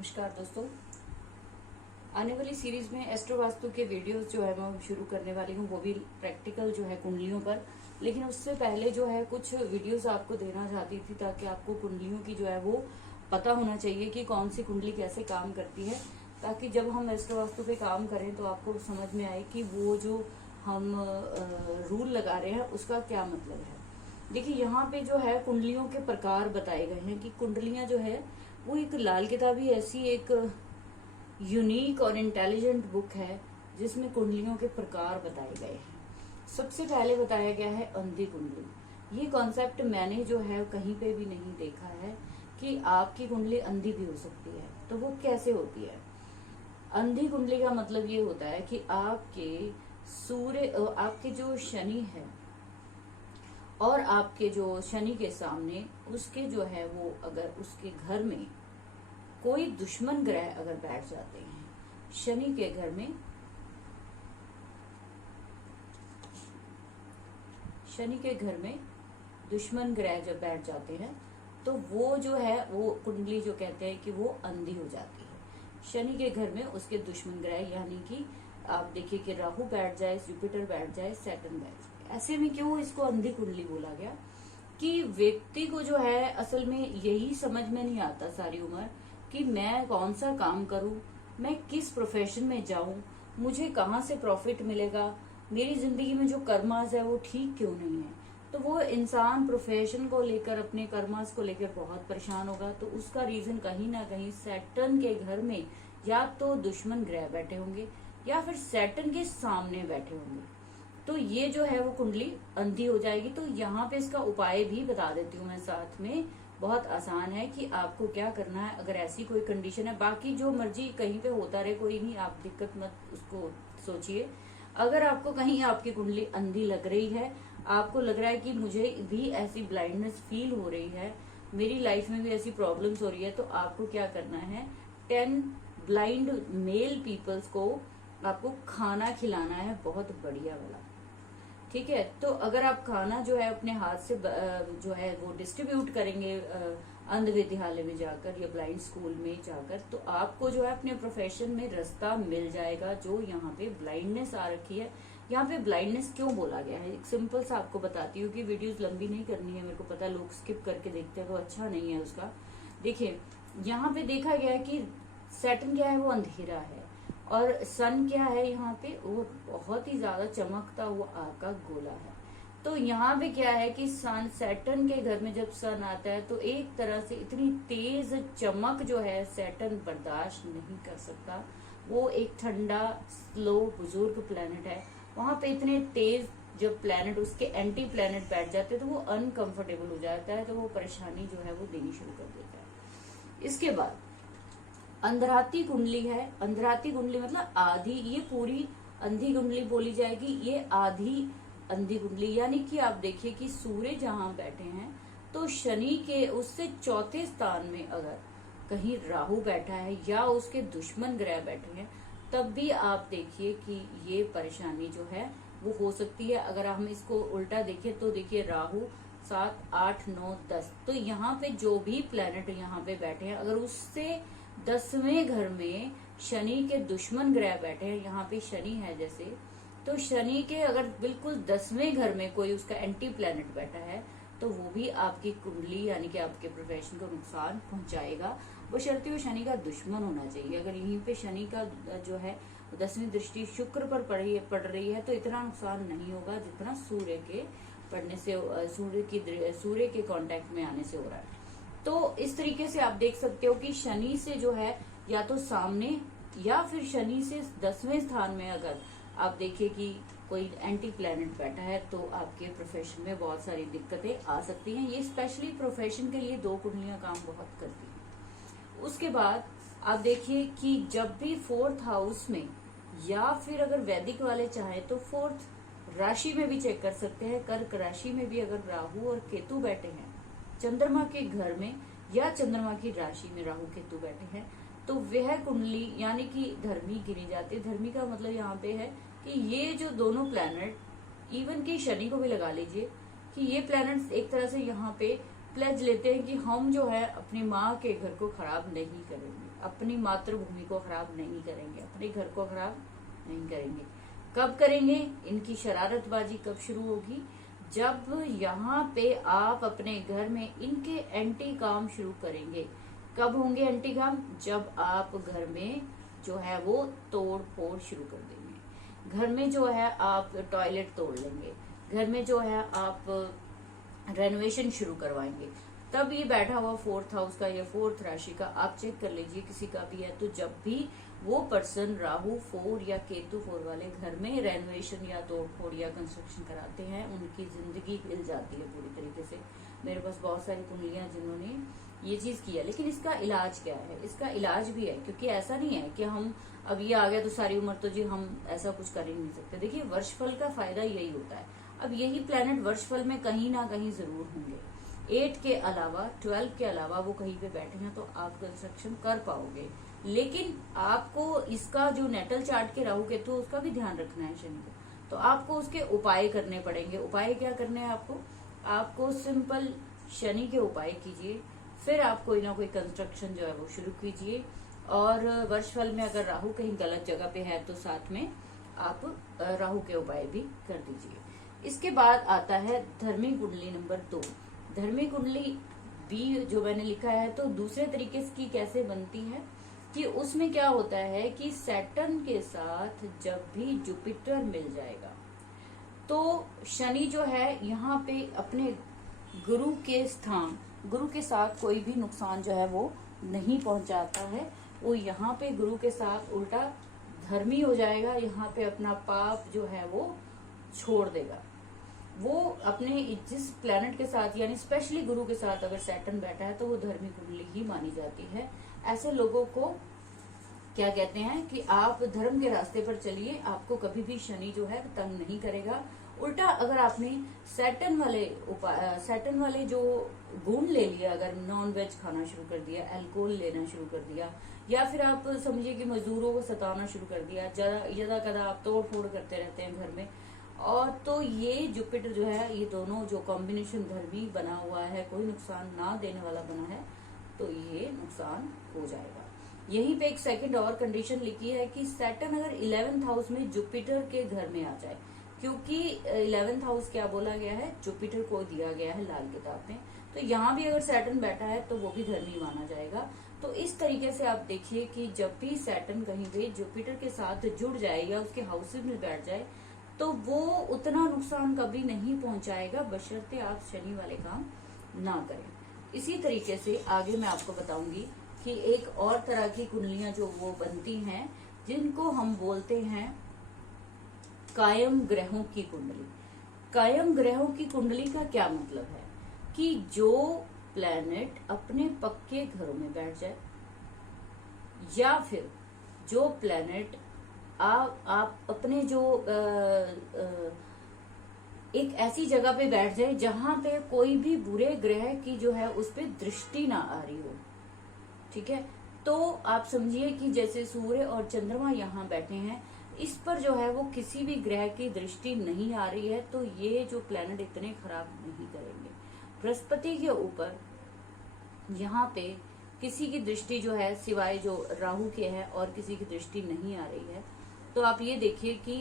नमस्कार दोस्तों। आने वाली सीरीज में एस्ट्रो वास्तु के वीडियोस जो है मैं शुरू करने वाली हूँ, वो भी प्रैक्टिकल जो है कुंडलियों पर। लेकिन उससे पहले जो है कुछ वीडियोस आपको देना चाहती थी ताकि आपको कुंडलियों की जो है वो पता होना चाहिए कि कौन सी कुंडली कैसे काम करती है, ताकि जब हम एस्ट्रो वास्तु पे काम करें तो आपको समझ में आए कि वो जो हम रूल लगा रहे हैं उसका क्या मतलब है। देखिए यहाँ पे जो है कुंडलियों के प्रकार बताए गए हैं कि कुंडलियां जो है वो एक लाल किताबी ऐसी एक यूनिक और इंटेलिजेंट बुक है जिसमें कुंडलियों के प्रकार बताए गए हैं। सबसे पहले बताया गया है अंधी कुंडली। ये कॉन्सेप्ट मैंने जो है कहीं पे भी नहीं देखा है कि आपकी कुंडली अंधी भी हो सकती है। तो वो कैसे होती है? अंधी कुंडली का मतलब ये होता है कि आपके जो शनि है और आपके जो शनि के सामने उसके जो है वो अगर उसके घर में कोई दुश्मन ग्रह अगर बैठ जाते हैं, शनि के घर में दुश्मन ग्रह जब बैठ जाते हैं तो वो जो है वो कुंडली जो कहते हैं कि वो अंधी हो जाती है। शनि के घर में उसके दुश्मन ग्रह यानी कि आप देखिए कि राहु बैठ जाए, जुपिटर बैठ जाए, सैटर्न बैठ जाए। ऐसे में क्यों इसको अंधी कुंडली बोला गया कि व्यक्ति को जो है असल में यही समझ में नहीं आता सारी उम्र कि मैं कौन सा काम करूं, मैं किस प्रोफेशन में जाऊं, मुझे कहाँ से प्रॉफिट मिलेगा, मेरी जिंदगी में जो कर्मास है वो ठीक क्यों नहीं है। तो वो इंसान प्रोफेशन को लेकर, अपने कर्मास को लेकर बहुत परेशान होगा। तो उसका रीजन कहीं ना कहीं सैटर्न के घर में या तो दुश्मन ग्रह बैठे होंगे या फिर सैटर्न के सामने बैठे होंगे। तो ये जो है वो कुंडली अंधी हो जाएगी। तो यहाँ पे इसका उपाय भी बता देती हूँ मैं साथ में। बहुत आसान है कि आपको क्या करना है अगर ऐसी कोई कंडीशन है। बाकी जो मर्जी कहीं पे होता रहे, कोई नहीं, आप दिक्कत मत उसको सोचिए। अगर आपको कहीं आपकी कुंडली अंधी लग रही है, आपको लग रहा है कि मुझे भी ऐसी ब्लाइंडनेस फील हो रही है, मेरी लाइफ में भी ऐसी प्रॉब्लम्स हो रही है, तो आपको क्या करना है, 10 ब्लाइंड मेल पीपल्स को आपको खाना खिलाना है, बहुत बढ़िया वाला। ठीक है। तो अगर आप खाना जो है अपने हाथ से जो है वो डिस्ट्रीब्यूट करेंगे अंध विद्यालय में जाकर या ब्लाइंड स्कूल में जाकर, तो आपको जो है अपने प्रोफेशन में रास्ता मिल जाएगा। जो यहाँ पे ब्लाइंडनेस आ रखी है, यहाँ पे ब्लाइंडनेस क्यों बोला गया है, एक सिंपल सा आपको बताती हूँ कि वीडियोस लंबी नहीं करनी है। मेरे को पता है लोग स्किप करके देखते हैं, तो अच्छा नहीं है उसका। देखिए यहाँ पे देखा गया है कि सैटर्न क्या है, वो अंधेरा है, और सन क्या है यहाँ पे, वो बहुत ही ज्यादा चमकता हुआ आग का गोला है। तो यहाँ पे क्या है कि सन, सैटर्न के घर में जब सन आता है तो एक तरह से इतनी तेज चमक जो है सैटर्न बर्दाश्त नहीं कर सकता। वो एक ठंडा, स्लो, बुजुर्ग प्लेनेट है। वहां पे इतने तेज जब प्लेनेट उसके एंटी प्लेनेट बैठ जाते हैं तो वो अनकंफर्टेबल हो जाता है, तो वो परेशानी जो है वो देनी शुरू कर देता है। इसके बाद अंधराती कुंडली है। अंधराती कुंडली मतलब आधी, ये पूरी अंधी कुंडली बोली जाएगी, ये आधी अंधी कुंडली। यानी कि आप देखिए कि सूर्य जहां बैठे हैं तो शनि के उससे चौथे स्थान में अगर कहीं राहु बैठा है या उसके दुश्मन ग्रह बैठे हैं, तब भी आप देखिए कि ये परेशानी जो है वो हो सकती है। अगर हम इसको उल्टा देखें तो देखिए राहु 7, 8, 9, 10, तो यहाँ पे जो भी प्लेनेट यहाँ पे बैठे हैं, अगर उससे 10वें घर में शनि के दुश्मन ग्रह बैठे हैं, यहाँ पे शनि है जैसे, तो शनि के अगर बिल्कुल 10वें घर में कोई उसका एंटी प्लेनेट बैठा है तो वो भी आपकी कुंडली यानी कि आपके प्रोफेशन को नुकसान पहुंचाएगा। बशर्ते वो शनि का दुश्मन होना चाहिए। अगर यहीं पे शनि का जो है 10वीं दृष्टि शुक्र पर पड़ रही है तो इतना नुकसान नहीं होगा जितना सूर्य के पड़ने से, सूर्य के कांटेक्ट में आने से हो रहा है। तो इस तरीके से आप देख सकते हो कि शनि से जो है या तो सामने या फिर शनि से 10वें स्थान में अगर आप देखिए कि कोई एंटी प्लेनेट बैठा है तो आपके प्रोफेशन में बहुत सारी दिक्कतें आ सकती हैं। ये स्पेशली प्रोफेशन के लिए 2 कुंडलियां काम बहुत करती हैं। उसके बाद आप देखिए कि जब भी 4th हाउस में या फिर अगर वैदिक वाले चाहे तो 4th राशि में भी चेक कर सकते हैं। कर्क राशि में भी अगर राहु और केतु बैठे हैं चंद्रमा के घर में या चंद्रमा की राशि में राहु केतु बैठे हैं, तो वह कुंडली यानी कि धर्मी गिनी जाती है। धर्मी का मतलब यहाँ पे है कि ये जो दोनों प्लैनेट, इवन कि शनि को भी लगा लीजिए, कि ये प्लैनेट्स एक तरह से यहाँ पे प्लेज लेते हैं कि हम जो है अपनी माँ के घर को खराब नहीं करेंगे, अपनी मातृभूमि को खराब नहीं करेंगे, अपने घर को खराब नहीं करेंगे। कब करेंगे? इनकी शरारतबाजी कब शुरू होगी? जब यहाँ पे आप अपने घर में इनके एंटी काम शुरू करेंगे। कब होंगे एंटी काम? जब आप घर में जो है वो तोड़ फोड़ शुरू कर देंगे, घर में जो है आप टॉयलेट तोड़ लेंगे, घर में जो है आप रेनोवेशन शुरू करवाएंगे, तब ये बैठा हुआ 4th हाउस का या 4th राशि का आप चेक कर लीजिए, किसी का भी है तो जब भी वो पर्सन राहु 4 या केतु 4 वाले घर में रेनोवेशन या तोड़ फोड़ या कंस्ट्रक्शन कराते हैं, उनकी जिंदगी हिल जाती है पूरी तरीके से। मेरे पास बहुत सारी कुंडलियां जिन्होंने ये चीज किया। लेकिन इसका इलाज क्या है? इसका इलाज भी है, क्योंकि ऐसा नहीं है कि हम अब ये आ गया तो सारी उम्र तो जी हम ऐसा कुछ कर ही नहीं सकते। देखिए, वर्षफल का फायदा यही होता है। अब यही प्लेनेट वर्षफल में कहीं ना कहीं जरूर होंगे। 8 के अलावा 12 के अलावा वो कहीं पे बैठे हैं तो आप कंस्ट्रक्शन कर पाओगे। लेकिन आपको इसका जो नेटल चार्ट के राहु केतु उसका भी ध्यान रखना है शनि को, तो आपको उसके उपाय करने पड़ेंगे। उपाय क्या करने हैं आपको सिंपल शनि के उपाय कीजिए, फिर आप कोई ना कोई कंस्ट्रक्शन जो है वो शुरू कीजिए। और वर्षफल में अगर राहु कहीं गलत जगह पे है तो साथ में आप राहु के उपाय भी कर दीजिए। इसके बाद आता है धर्मी कुंडली नंबर 2। धर्मी कुंडली बी जो मैंने लिखा है, तो दूसरे तरीके की कैसे बनती है कि उसमें क्या होता है कि सैटर्न के साथ जब भी जुपिटर मिल जाएगा तो शनि जो है यहाँ पे अपने गुरु के स्थान, गुरु के साथ कोई भी नुकसान जो है वो नहीं पहुंचाता है। वो यहाँ पे गुरु के साथ उल्टा धर्मी हो जाएगा, यहाँ पे अपना पाप जो है वो छोड़ देगा। वो अपने जिस प्लेनेट के साथ यानी स्पेशली गुरु के साथ अगर सैटर्न बैठा है तो वो धर्मी कुंडली ही मानी जाती है। ऐसे लोगों को क्या कहते हैं कि आप धर्म के रास्ते पर चलिए, आपको कभी भी शनि जो है तंग नहीं करेगा। उल्टा अगर आपने सैटर्न वाले जो गुण ले लिया, अगर नॉन वेज खाना शुरू कर दिया, अल्कोहल लेना शुरू कर दिया, या फिर आप समझिए कि मजदूरों को सताना शुरू कर दिया, ज्यादा कदा आप तोड़ फोड़ करते रहते हैं घर में, और तो ये जुपिटर जो है, ये दोनों जो कॉम्बिनेशन धर्मी बना हुआ है, कोई नुकसान ना देने वाला बना है, तो ये नुकसान हो जाएगा। यहीं पे एक सेकंड और कंडीशन लिखी है कि सैटर्न अगर 11th हाउस में जुपिटर के घर में आ जाए, क्योंकि 11th हाउस क्या बोला गया है, जुपिटर को दिया गया है लाल किताब में, तो यहाँ भी अगर सैटर्न बैठा है तो वो भी धर्मी माना जाएगा। तो इस तरीके से आप देखिए कि जब भी सैटर्न कहीं पे जुपिटर के साथ जुड़ जाए या उसके हाउसेज में बैठ जाए तो वो उतना नुकसान कभी नहीं पहुंचाएगा, बशर्ते आप शनि वाले काम ना करें। इसी तरीके से आगे मैं आपको बताऊंगी कि एक और तरह की कुंडलियां जो वो बनती हैं, जिनको हम बोलते हैं कायम ग्रहों की कुंडली। कायम ग्रहों की कुंडली का क्या मतलब है कि जो प्लैनेट अपने पक्के घरों में बैठ जाए, या फिर जो प्लैनेट आप अपने जो एक ऐसी जगह पे बैठ जाए जहां पे कोई भी बुरे ग्रह की जो है उस पे दृष्टि ना आ रही हो, ठीक है। तो आप समझिए कि जैसे सूर्य और चंद्रमा यहाँ बैठे हैं, इस पर जो है वो किसी भी ग्रह की दृष्टि नहीं आ रही है, तो ये जो प्लैनेट इतने खराब नहीं करेंगे। बृहस्पति के ऊपर यहाँ पे किसी की दृष्टि जो है सिवाय जो राहु के है और किसी की दृष्टि नहीं आ रही है। तो आप ये देखिए कि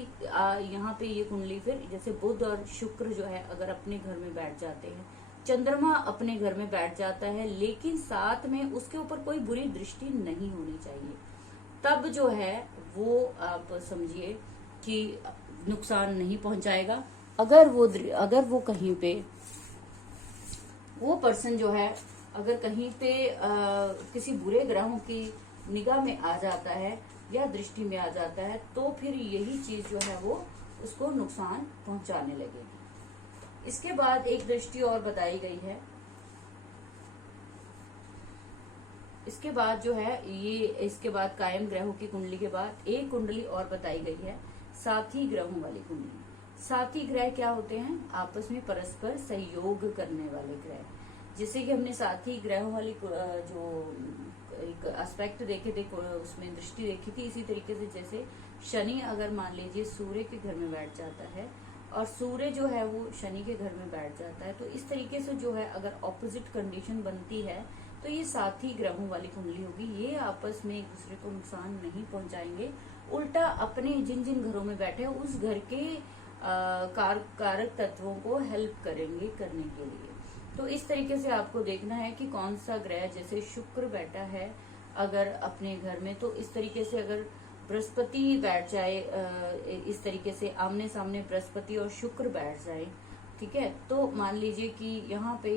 यहाँ पे ये कुंडली फिर जैसे बुध और शुक्र जो है अगर अपने घर में बैठ जाते हैं, चंद्रमा अपने घर में बैठ जाता है, लेकिन साथ में उसके ऊपर कोई बुरी दृष्टि नहीं होनी चाहिए, तब जो है वो आप समझिए कि नुकसान नहीं पहुंचाएगा। अगर वो कहीं पे वो पर्सन जो है अगर कहीं पे किसी बुरे ग्रहों की निगाह में आ जाता है या दृष्टि में आ जाता है, तो फिर यही चीज जो है वो उसको नुकसान पहुंचाने लगेगी। इसके बाद एक दृष्टि और बताई गई है। इसके बाद जो है इसके बाद कायम ग्रहों की कुंडली के बाद एक कुंडली और बताई गई है, साथी ग्रहों वाली कुंडली। साथी ग्रह क्या होते हैं? आपस में परस्पर सहयोग करने वाले ग्रह। जैसे कि हमने साथी ग्रहों वाली जो एक एस्पेक्ट देखे थे, उसमें दृष्टि देखी थी, इसी तरीके से जैसे शनि अगर मान लीजिए सूर्य के घर में बैठ जाता है और सूर्य जो है वो शनि के घर में बैठ जाता है। तो इस तरीके से जो है अगर ऑपोजिट कंडीशन बनती है तो ये साथी ग्रहों वाली कुंडली होगी। ये आपस में एक दूसरे को नुकसान नहीं पहुंचाएंगे, उल्टा अपने जिन जिन घरों में बैठे हैं उस घर के कारक तत्वों को हेल्प करेंगे करने के लिए। तो इस तरीके से आपको देखना है कि कौन सा ग्रह, जैसे शुक्र बैठा है अगर अपने घर में, तो इस तरीके से अगर बृहस्पति बैठ जाए, इस तरीके से आमने सामने बृहस्पति और शुक्र बैठ जाए, ठीक है, तो मान लीजिए कि यहाँ पे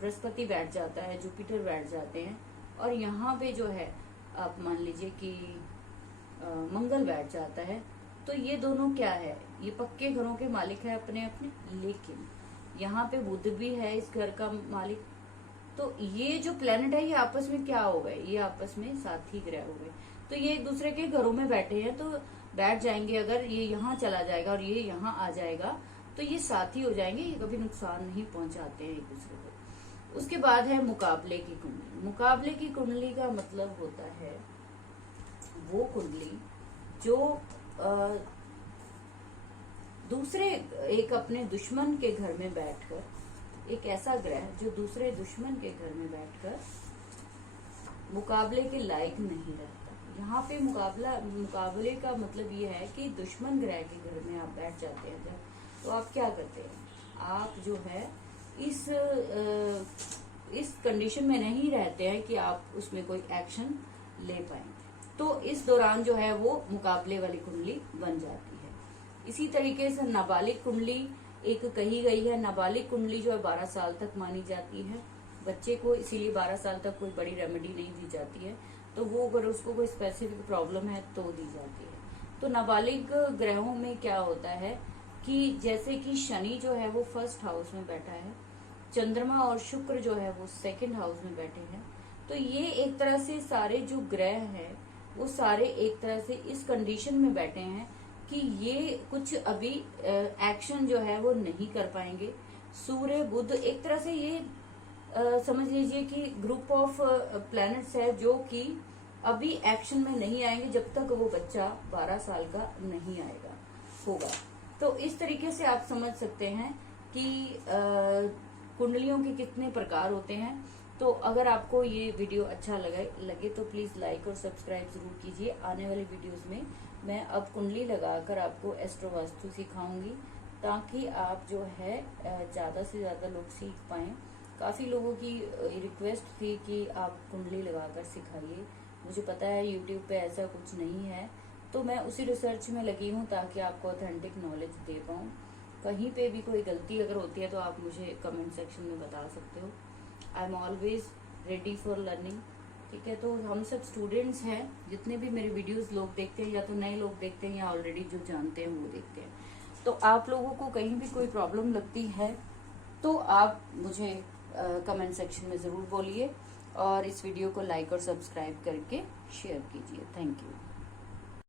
बृहस्पति बैठ जाता है, जुपिटर बैठ जाते हैं, और यहाँ पे जो है आप मान लीजिए कि मंगल बैठ जाता है, तो ये दोनों क्या है, ये पक्के घरों के मालिक है अपने अपने। लेकिन यहाँ पे बुध भी है इस घर का मालिक, तो ये जो प्लेनेट है ये आपस में क्या हो गए, ये आपस में साथी ग्रह हो गए। तो ये एक दूसरे के घरों में बैठे हैं, तो बैठ जाएंगे, अगर ये यहाँ चला जाएगा और ये यहाँ आ जाएगा तो ये साथी हो जाएंगे, ये कभी नुकसान नहीं पहुंचाते हैं एक दूसरे को। उसके बाद है मुकाबले की कुंडली। मुकाबले की कुंडली का मतलब होता है वो कुंडली जो दूसरे एक अपने दुश्मन के घर में बैठकर, एक ऐसा ग्रह जो दूसरे दुश्मन के घर में बैठकर मुकाबले के लायक नहीं रहता। यहाँ पे मुकाबले का मतलब ये है कि दुश्मन ग्रह के घर में आप बैठ जाते हैं जब, तो आप क्या करते हैं, आप जो है इस कंडीशन में नहीं रहते हैं कि आप उसमें कोई एक्शन ले पाएंगे। तो इस दौरान जो है वो मुकाबले वाली कुंडली बन जाती है। इसी तरीके से नाबालिग कुंडली एक कही गई है। नाबालिग कुंडली जो है 12 साल तक मानी जाती है बच्चे को, इसीलिए 12 साल तक कोई बड़ी रेमेडी नहीं दी जाती है, तो वो अगर उसको कोई स्पेसिफिक प्रॉब्लम है तो दी जाती है। तो नाबालिग ग्रहों में क्या होता है कि जैसे कि शनि जो है वो फर्स्ट हाउस में बैठा है, चंद्रमा और शुक्र जो है वो सेकंड हाउस में बैठे हैं, तो ये एक तरह से सारे जो ग्रह हैं वो सारे एक तरह से इस कंडीशन में बैठे हैं कि ये कुछ अभी एक्शन जो है वो नहीं कर पाएंगे। सूर्य बुध एक तरह से ये समझ लीजिए कि ग्रुप ऑफ प्लैनेट्स है जो कि अभी एक्शन में नहीं आएंगे जब तक वो बच्चा 12 साल का नहीं आएगा होगा। तो इस तरीके से आप समझ सकते हैं कि कुंडलियों के कितने प्रकार होते हैं। तो अगर आपको ये वीडियो अच्छा लगे तो प्लीज लाइक और सब्सक्राइब जरूर कीजिए। आने वाले वीडियोस में मैं अब कुंडली लगाकर आपको एस्ट्रो वास्तु सिखाऊंगी, ताकि आप जो है ज्यादा से ज्यादा लोग सीख पाएं। काफी लोगों की रिक्वेस्ट थी कि आप कुंडली लगाकर सिखाइए। मुझे पता है यूट्यूब पे ऐसा कुछ नहीं है, तो मैं उसी रिसर्च में लगी हूँ ताकि आपको ऑथेंटिक नॉलेज दे पाऊँ। कहीं पे भी कोई गलती अगर होती है तो आप मुझे कमेंट सेक्शन में बता सकते हो। I am always ready for learning, ठीक है। तो हम सब स्टूडेंट्स हैं, जितने भी मेरे वीडियोस लोग देखते हैं, या तो नए लोग देखते हैं या ऑलरेडी जो जानते हैं वो देखते हैं। तो आप लोगों को कहीं भी कोई प्रॉब्लम लगती है तो आप मुझे कमेंट सेक्शन में ज़रूर बोलिए, और इस वीडियो को लाइक और सब्सक्राइब करके शेयर कीजिए। Thank you.